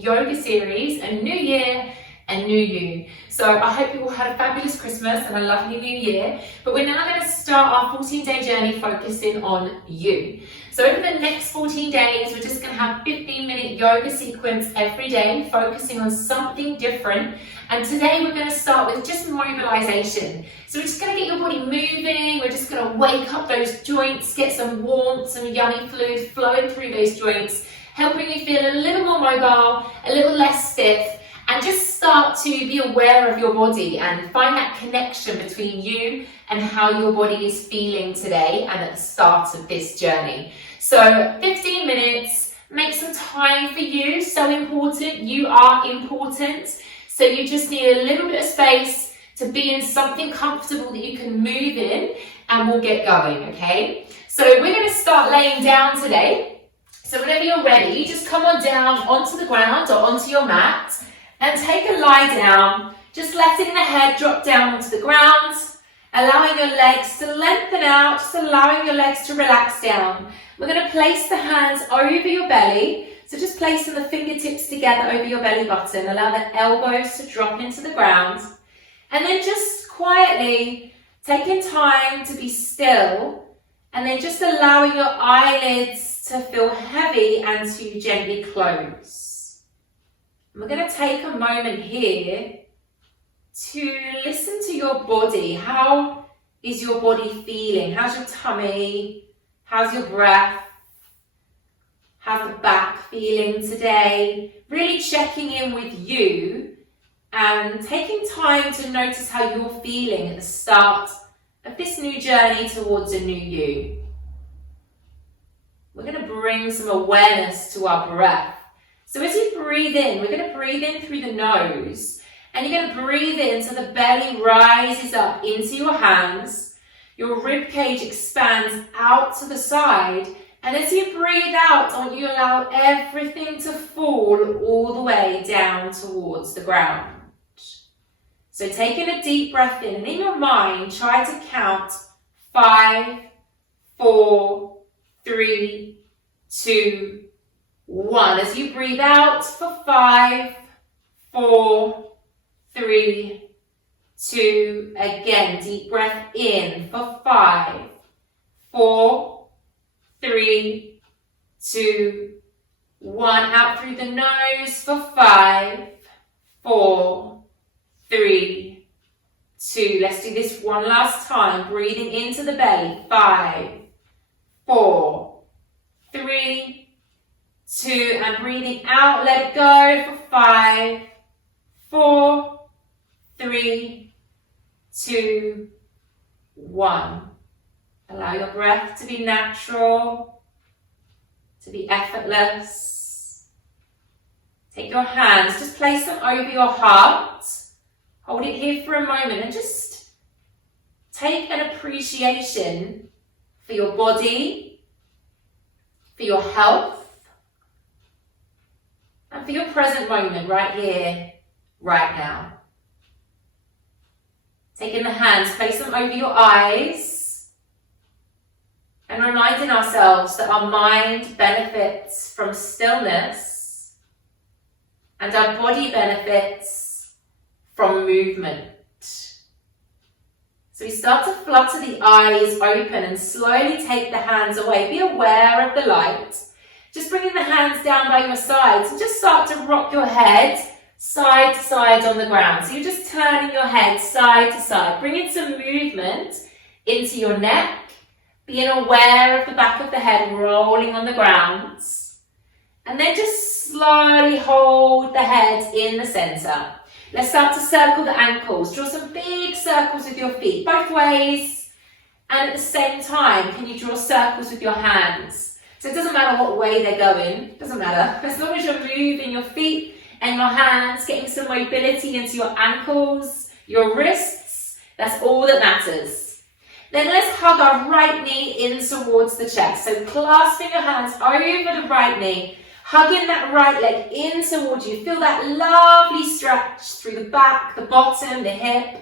yoga series, a new year, a new you. So I hope you all had a fabulous Christmas and a lovely new year, but we're now going to start our 14-day journey focusing on you. So over the next 14 days, we're just going to have 15-minute yoga sequence every day, focusing on something different. And today we're going to start with just mobilization. So we're just going to get your body moving. We're just going to wake up those joints, get some warmth, some yummy fluid flowing through those joints, helping you feel a little more mobile, a little less stiff, and just start to be aware of your body and find that connection between you and how your body is feeling today and at the start of this journey. So 15 minutes, make some time for you, so important, you are important. So you just need a little bit of space to be in something comfortable that you can move in, and we'll get going, okay? So we're going to start laying down today. So whenever you're ready, just come on down onto the ground or onto your mat and take a lie down, just letting the head drop down onto the ground, allowing your legs to lengthen out, just allowing your legs to relax down. We're going to place the hands over your belly. So just placing the fingertips together over your belly button, allow the elbows to drop into the ground. And then just quietly taking time to be still, and then just allowing your eyelids to feel heavy and to gently close. And we're going to take a moment here to listen to your body. How is your body feeling? How's your tummy? How's your breath? How's the back feeling today? Really checking in with you and taking time to notice how you're feeling at the start of this new journey towards a new you. We're going to bring some awareness to our breath. So as you breathe in, we're going to breathe in through the nose, and you're going to breathe in so the belly rises up into your hands, your rib cage expands out to the side. And as you breathe out, I want you to allow everything to fall all the way down towards the ground. So taking a deep breath in, and in your mind, try to count 5, 4, 3, 2, 1. As you breathe out for 5, 4, 3, 2. Again, deep breath in for 5, 4, 3, 2, 1. Out through the nose for 5, 4, 3, 2. Let's do this one last time. Breathing into the belly. 5, 4, 3, 2. And breathing out. Let it go for 5, 4, 3, 2, 1. Allow your breath to be natural, to be effortless. Take your hands, just place them over your heart. Hold it here for a moment and just take an appreciation for your body, for your health, and for your present moment right here, right now. Taking the hands, place them over your eyes. And reminding ourselves that our mind benefits from stillness and our body benefits from movement. So we start to flutter the eyes open and slowly take the hands away. Be aware of the light. Just bringing the hands down by your sides and just start to rock your head side to side on the ground. So you're just turning your head side to side, bringing some movement into your neck. Being aware of the back of the head rolling on the ground. And then just slowly hold the head in the center. Let's start to circle the ankles. Draw some big circles with your feet, both ways. And at the same time, can you draw circles with your hands? So it doesn't matter what way they're going. Doesn't matter. As long as you're moving your feet and your hands, getting some mobility into your ankles, your wrists, that's all that matters. Then let's hug our right knee in towards the chest. So clasping your hands over the right knee, hugging that right leg in towards you. Feel that lovely stretch through the back, the bottom, the hip.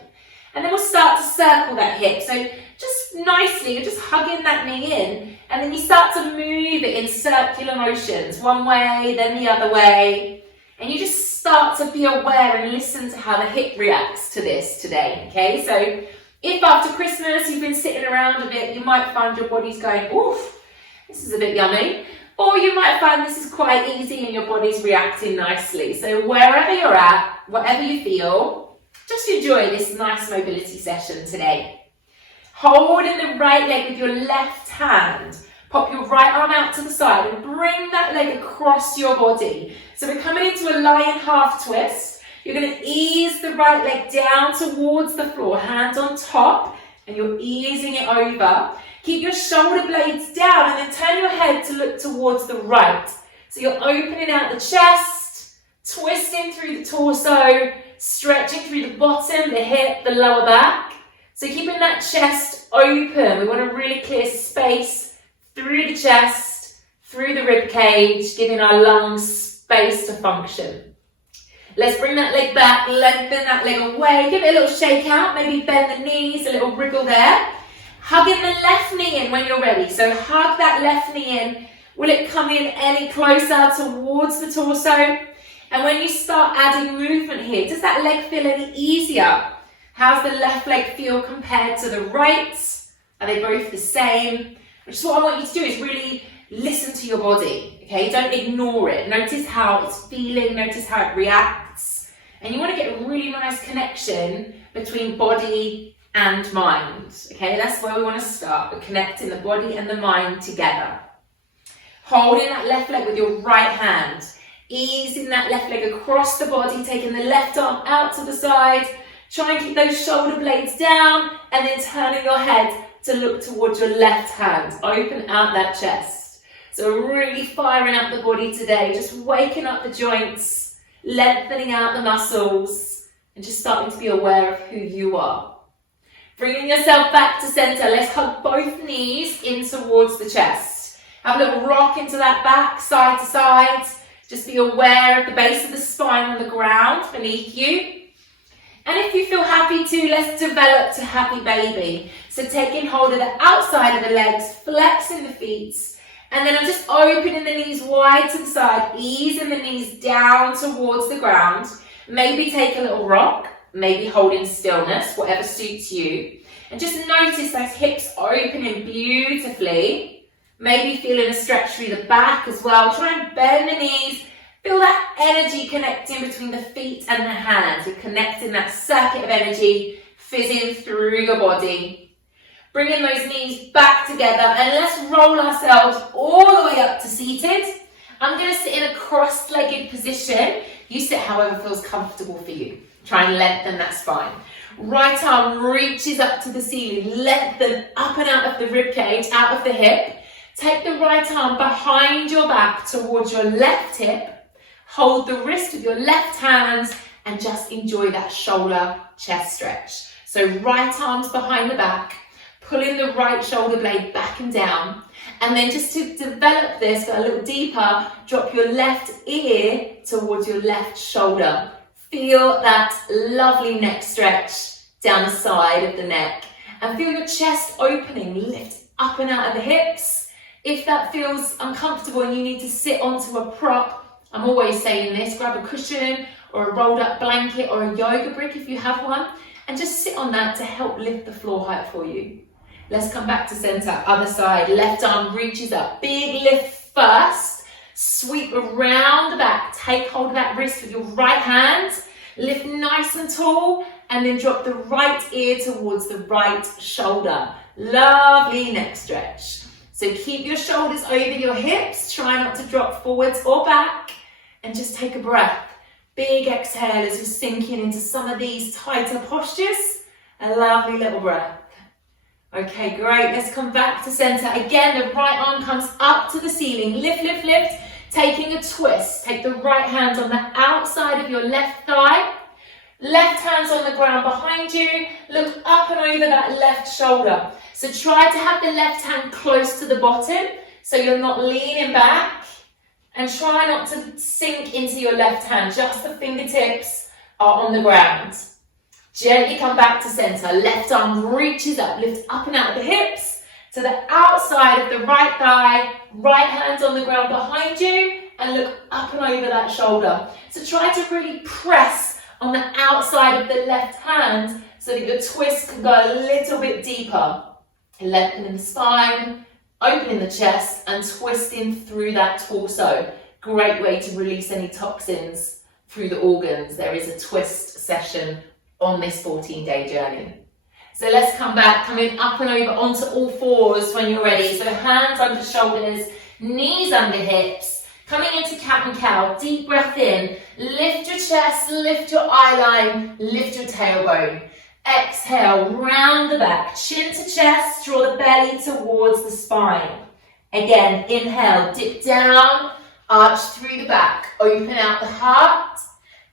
And then we'll start to circle that hip. So just nicely, you're just hugging that knee in. And then you start to move it in circular motions. One way, then the other way. And you just start to be aware and listen to how the hip reacts to this today, okay? So if after Christmas you've been sitting around a bit, you might find your body's going, oof, this is a bit yummy. Or you might find this is quite easy and your body's reacting nicely. So wherever you're at, whatever you feel, just enjoy this nice mobility session today. Holding the right leg with your left hand. Pop your right arm out to the side and bring that leg across your body. So we're coming into a lion half twist. You're going to ease the right leg down towards the floor, hands on top, and you're easing it over. Keep your shoulder blades down and then turn your head to look towards the right. So you're opening out the chest, twisting through the torso, stretching through the bottom, the hip, the lower back. So keeping that chest open. We want to really clear space through the chest, through the rib cage, giving our lungs space to function. Let's bring that leg back, lengthen that leg away, give it a little shake out, maybe bend the knees, a little wriggle there. Hugging the left knee in when you're ready. So hug that left knee in. Will it come in any closer towards the torso? And when you start adding movement here, does that leg feel any easier? How's the left leg feel compared to the right? Are they both the same? Which is what I want you to do, is really listen to your body, okay? Don't ignore it. Notice how it's feeling, notice how it reacts. And you want to get a really nice connection between body and mind, okay? That's where we want to start. We're connecting the body and the mind together. Holding that left leg with your right hand. Easing that left leg across the body, taking the left arm out to the side. Try and keep those shoulder blades down and then turning your head to look towards your left hand. Open out that chest. So we're really firing up the body today, just waking up the joints, lengthening out the muscles, and just starting to be aware of who you are. Bringing yourself back to center. Let's hug both knees in towards the chest. Have a little rock into that back, side to side. Just be aware of the base of the spine on the ground beneath you. And if you feel happy to, let's develop to happy baby. So taking hold of the outside of the legs, flexing the feet, and then I'm just opening the knees wide to the side, easing the knees down towards the ground. Maybe take a little rock, maybe holding stillness, whatever suits you. And just notice those hips opening beautifully. Maybe feeling a stretch through the back as well. Try and bend the knees. Feel that energy connecting between the feet and the hands. You're connecting that circuit of energy, fizzing through your body. Bringing those knees back together and let's roll ourselves all the way up to seated. I'm going to sit in a cross-legged position. You sit however feels comfortable for you. Try and lengthen that spine. Right arm reaches up to the ceiling. Lengthen up and out of the rib cage, out of the hip. Take the right arm behind your back towards your left hip. Hold the wrist with your left hand and just enjoy that shoulder chest stretch. So right arm's behind the back, pulling the right shoulder blade back and down. And then just to develop this, go a little deeper, drop your left ear towards your left shoulder. Feel that lovely neck stretch down the side of the neck. And feel your chest opening, lift up and out of the hips. If that feels uncomfortable and you need to sit onto a prop, I'm always saying this, grab a cushion or a rolled up blanket or a yoga brick if you have one, and just sit on that to help lift the floor height for you. Let's come back to center, other side, left arm reaches up, big lift first, sweep around the back, take hold of that wrist with your right hand, lift nice and tall, and then drop the right ear towards the right shoulder. Lovely neck stretch. So keep your shoulders over your hips, try not to drop forwards or back, and just take a breath. Big exhale as you're sinking into some of these tighter postures. A lovely little breath. Okay, great. Let's come back to center. Again, the right arm comes up to the ceiling. Lift, lift, lift. Taking a twist. Take the right hand on the outside of your left thigh. Left hand's on the ground behind you. Look up and over that left shoulder. So try to have the left hand close to the bottom so you're not leaning back. And try not to sink into your left hand. Just the fingertips are on the ground. Gently come back to center. Left arm reaches up. Lift up and out of the hips to the outside of the right thigh. Right hand on the ground behind you. and look up and over that shoulder. So try to really press on the outside of the left hand so that your twist can go a little bit deeper. Lengthening the spine, opening the chest and twisting through that torso. Great way to release any toxins through the organs. There is a twist session on this 14-day journey. So let's come back, coming up and over onto all fours when you're ready. So hands under shoulders, knees under hips, coming into cat and cow. Deep breath in, lift your chest, lift your eye line, lift your tailbone. Exhale, round the back, chin to chest, draw the belly towards the spine. Again, inhale, dip down, arch through the back, open out the heart.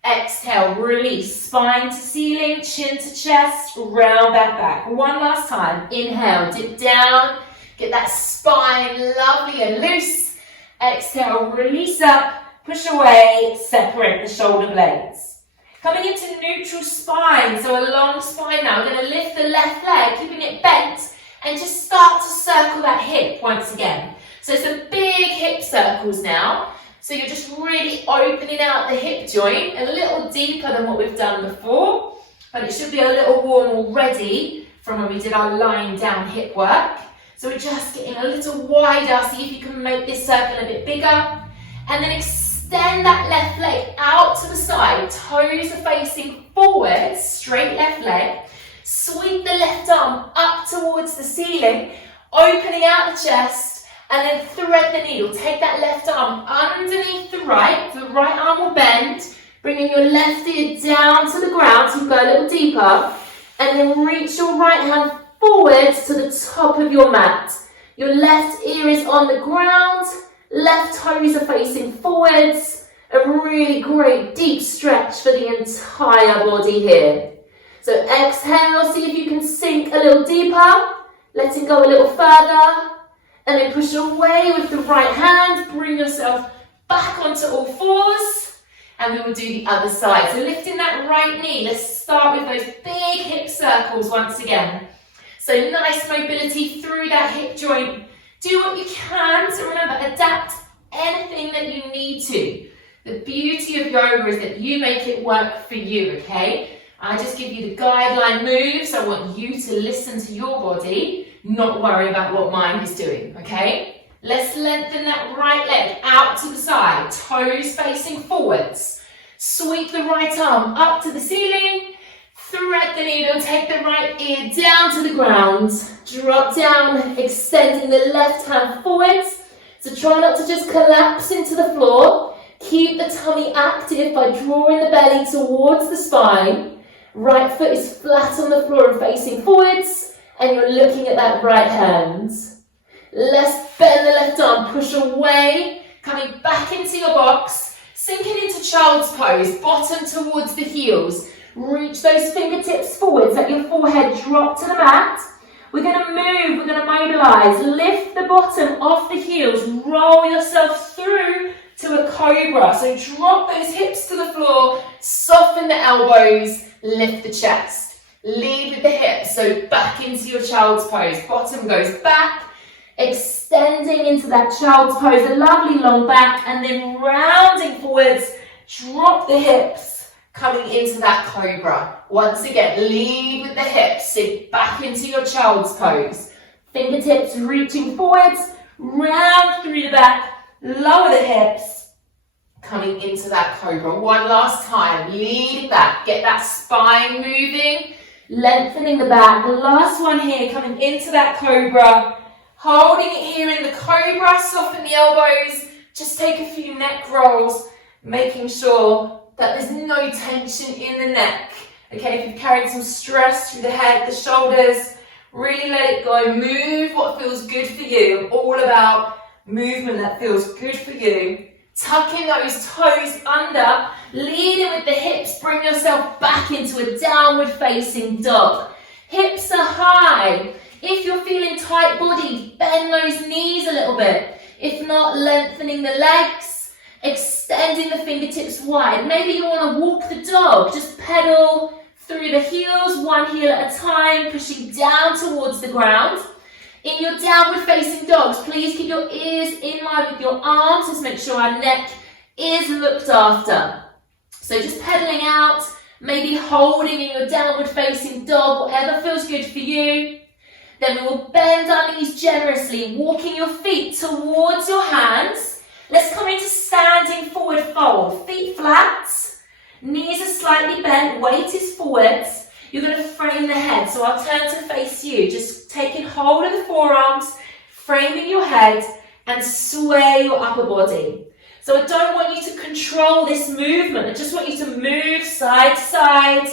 Exhale, release, spine to ceiling, chin to chest, round that back. One last time, inhale, dip down, get that spine lovely and loose. Exhale, release up, push away, separate the shoulder blades. Coming into neutral spine, so a long spine now. We're going to lift the left leg, keeping it bent, and just start to circle that hip once again. So some big hip circles now. So you're just really opening out the hip joint, a little deeper than what we've done before, but it should be a little warm already from when we did our lying down hip work. So we're just getting a little wider, see if you can make this circle a bit bigger, and then extend that left leg out to the side, toes are facing forward, straight left leg. Sweep the left arm up towards the ceiling, opening out the chest, and then thread the needle. Take that left arm underneath the right arm will bend, bringing your left ear down to the ground, so you go a little deeper, and then reach your right hand forwards to the top of your mat. Your left ear is on the ground, left toes are facing forwards, a really great deep stretch for the entire body here. So exhale, see if you can sink a little deeper, letting go a little further, and then push away with the right hand, bring yourself back onto all fours, and we will do the other side. So lifting that right knee, let's start with those big hip circles once again. So nice mobility through that hip joint. Do what you can, so remember, adapt anything that you need to. The beauty of yoga is that you make it work for you, okay? I just give you the guideline moves. I want you to listen to your body, not worry about what mine is doing, okay? Let's lengthen that right leg out to the side, toes facing forwards. Sweep the right arm up to the ceiling, thread the needle, take the right ear down to the ground, drop down, extending the left hand forwards. So try not to just collapse into the floor. Keep the tummy active by drawing the belly towards the spine. Right foot is flat on the floor and facing forwards, and you're looking at that right hand. Let's bend the left arm, push away, coming back into your box, sinking into child's pose, bottom towards the heels. Reach those fingertips forwards, let your forehead drop to the mat. We're going to move, we're going to mobilize, lift the bottom off the heels, roll yourself through to a cobra. So drop those hips to the floor, soften the elbows, lift the chest. Lead with the hips, so back into your child's pose. Bottom goes back, extending into that child's pose, a lovely long back, and then rounding forwards, drop the hips, coming into that cobra. Once again, lead with the hips, sit back into your child's pose. Fingertips reaching forwards, round through the back, lower the hips, coming into that cobra. One last time, leading back, get that spine moving, lengthening the back. Last one here, coming into that cobra, holding it here in the cobra, soften the elbows, just take a few neck rolls, making sure that there's no tension in the neck. Okay, if you've carried some stress through the head, the shoulders, really let it go. Move what feels good for you. I'm all about movement that feels good for you. Tucking those toes under, leading with the hips, bring yourself back into a downward facing dog. Hips are high. If you're feeling tight body, bend those knees a little bit. If not, lengthening the legs, extending the fingertips wide. Maybe you want to walk the dog, just pedal through the heels, one heel at a time, pushing down towards the ground. In your downward facing dogs, please keep your ears in line with your arms. Just make sure our neck is looked after. So just pedaling out, maybe holding in your downward facing dog, whatever feels good for you. Then we will bend our knees generously, walking your feet towards your hands. Let's come into standing forward fold. Feet flat, knees are slightly bent, weight is forwards. You're going to frame the head, so I'll turn to face you. Just taking hold of the forearms, framing your head, and sway your upper body. So I don't want you to control this movement. I just want you to move side to side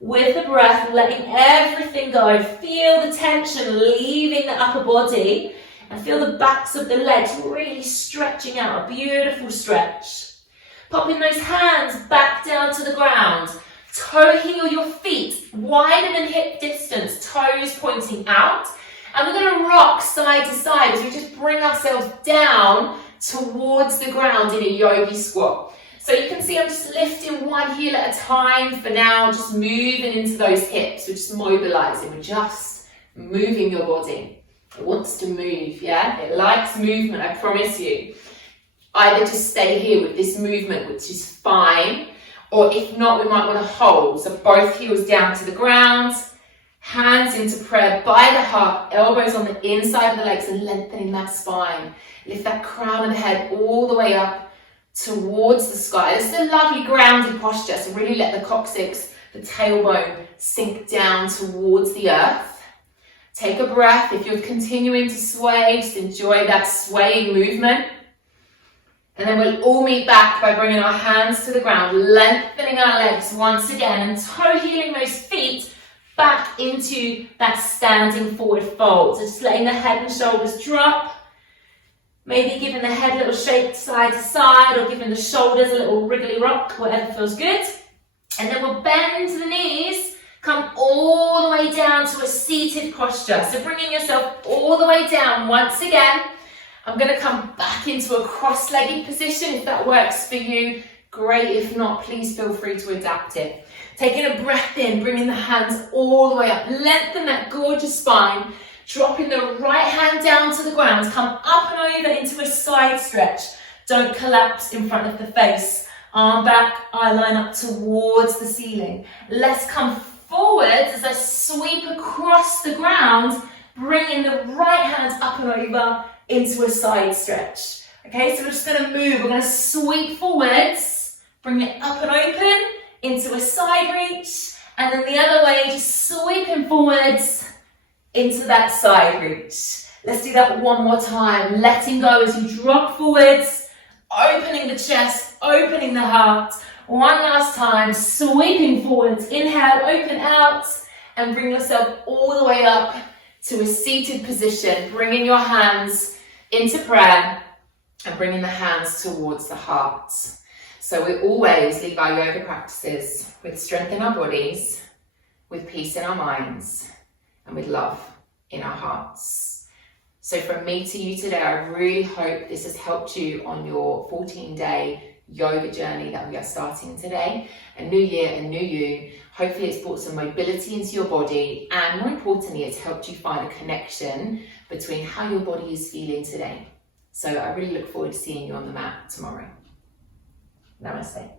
with the breath, letting everything go. Feel the tension leaving the upper body and feel the backs of the legs really stretching out. A beautiful stretch. Popping those hands back down to the ground. Toe heel your feet, wider than hip distance, toes pointing out. And we're going to rock side to side as we just bring ourselves down towards the ground in a yogi squat. So you can see I'm just lifting one heel at a time for now, just moving into those hips. We're just mobilizing, we're just moving your body. It wants to move, yeah? It likes movement, I promise you. Either just stay here with this movement, which is fine, or if not, we might want to hold. So both heels down to the ground, hands into prayer by the heart, elbows on the inside of the legs and lengthening that spine. Lift that crown of the head all the way up towards the sky. This is a lovely grounded posture, so really let the coccyx, the tailbone sink down towards the earth. Take a breath. If you're continuing to sway, just enjoy that swaying movement. And then we'll all meet back by bringing our hands to the ground, lengthening our legs once again and toe heeling those feet back into that standing forward fold. So just letting the head and shoulders drop, maybe giving the head a little shake side to side or giving the shoulders a little wriggly rock, whatever feels good. And then we'll bend the knees, come all the way down to a seated posture. So bringing yourself all the way down once again. I'm going to come back into a cross-legged position. If that works for you, great. If not, please feel free to adapt it. Taking a breath in, bringing the hands all the way up. Lengthen that gorgeous spine. Dropping the right hand down to the ground. Come up and over into a side stretch. Don't collapse in front of the face. Arm back, eye line up towards the ceiling. Let's come forwards as I sweep across the ground, bringing the right hand up and over into a side stretch. Okay, so we're just going to move. We're going to sweep forwards, bring it up and open into a side reach, and then the other way, just sweeping forwards into that side reach. Let's do that one more time. Letting go as you drop forwards, opening the chest, opening the heart. One last time, sweeping forwards. Inhale, open out, and bring yourself all the way up to a seated position, bringing your hands into prayer and bringing the hands towards the heart. So we always leave our yoga practices with strength in our bodies, with peace in our minds, and with love in our hearts. So from me to you today, I really hope this has helped you on your 14-day yoga journey that we are starting today. A new year, a new you. Hopefully it's brought some mobility into your body, and more importantly, it's helped you find a connection between how your body is feeling today. So I really look forward to seeing you on the mat tomorrow. Namaste.